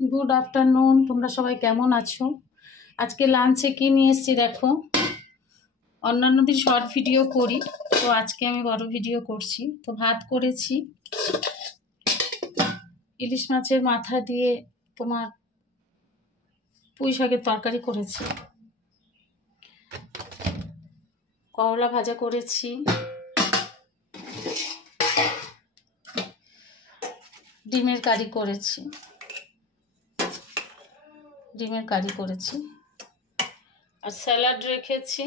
Good afternoon. তোমরা সবাই কেমন আছো? আজকে লাঞ্চে কি নিয়ে এসেছি দেখো। অন্যান্য দিন শর্ট ভিডিও করি, তো আজকে আমি বড় ভিডিও করছি। তো ভাত করেছি, ইলিশ মাছের মাথা দিয়ে তোমার পুঁই শাকের তরকারি করেছি, করলা ভাজা করেছি, ডিমের কারি করেছি, আর স্যালাড রেখেছি,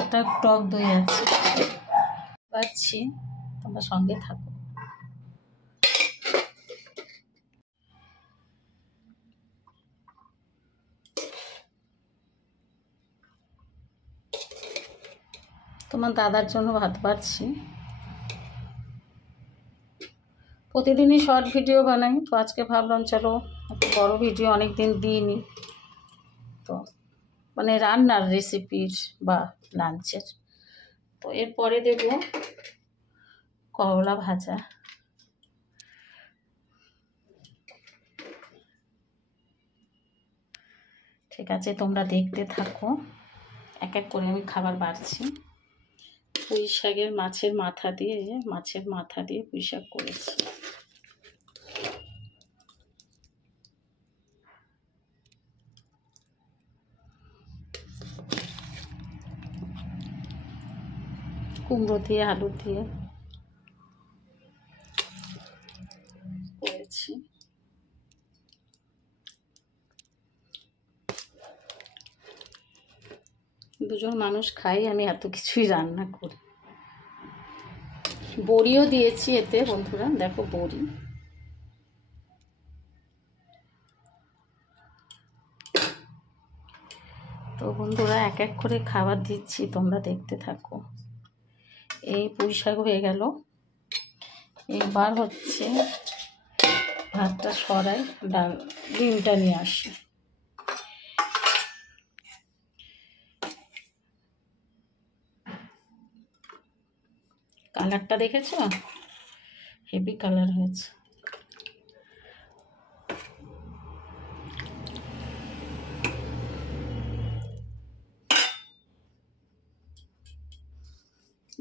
একটা টক দই আছে। পাচ্ছি, তোমরা সঙ্গে থাকো। তোমার দাদার জন্য ভাত বাড়ছি। প্রতিদিনই শর্ট ভিডিও বানাই, তো আজকে ভাবলাম চলো একটা বড় ভিডিও, অনেক দিন দিইনি, তো মানে রান্নার রেসিপির বা লাঞ্চের। তো এরপরে দেব করলা ভাজা। ঠিক আছে, তোমরা দেখতে থাকো, এক এক করে আমি খাবার বাড়ছি। পুঁই শাকের মাছের মাথা দিয়ে পুঁই শাক করেছি। কুমড়ো দিয়ে আলু দিয়ে করেছি। দুজন মানুষ খাই, আমি এত কিছুই রান্না করি। বড়িও দিয়েছি এতে বন্ধুরা, দেখো বড়ি। তো বন্ধুরা এক এক করে খাবার দিচ্ছি, তোমরা দেখতে থাকো। এই পুঁই শাক হয়ে গেল, এবার হচ্ছে ভাতটা সরাই, ডিমটা নিয়ে আসি। কালারটা দেখেছো? হেভি কালার হয়েছে।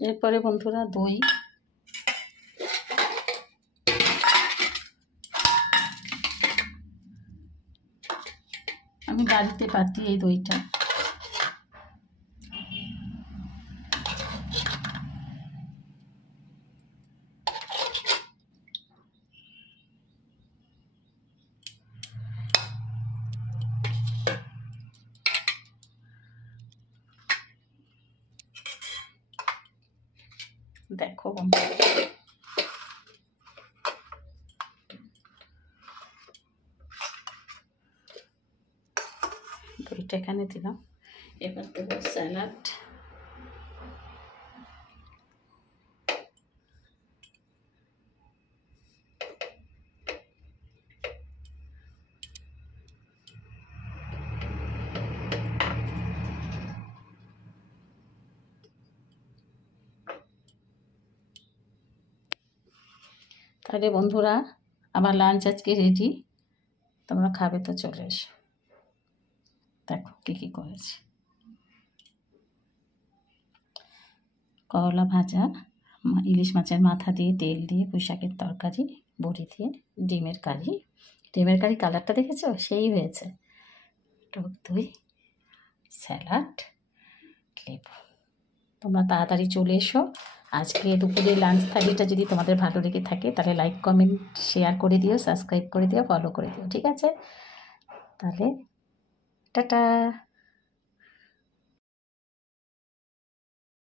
এরপরে বন্ধুরা দই। আমি বাড়িতে পাতি এই দইটা। দেখো বন্ধুরা, দইটা এখানে দিলাম। এবার দেবো স্যালাড। তাহলে বন্ধুরা আমার লাঞ্চ আজকে রেডি, তোমরা খাবে তো চলে এসো। দেখো কী করেছি। করলা ভাজা, ইলিশ মাছের মাথা দিয়ে তেল দিয়ে পুঁই শাকের তরকারি, বড়ি দিয়ে ডিমের কারি। কালারটা দেখেছো? সেই হয়েছে। টক দই, স্যালাড, লেবু। তোমরা তাড়াতাড়ি চলে এসো। আজকে দুপুরে লাঞ্চ থালিটা যদি তোমাদের ভালো লেগে থাকে তাহলে লাইক কমেন্ট শেয়ার করে দিও, সাবস্ক্রাইব করে দিও, ফলো করে দিও। ঠিক আছে, তাহলে টাটা।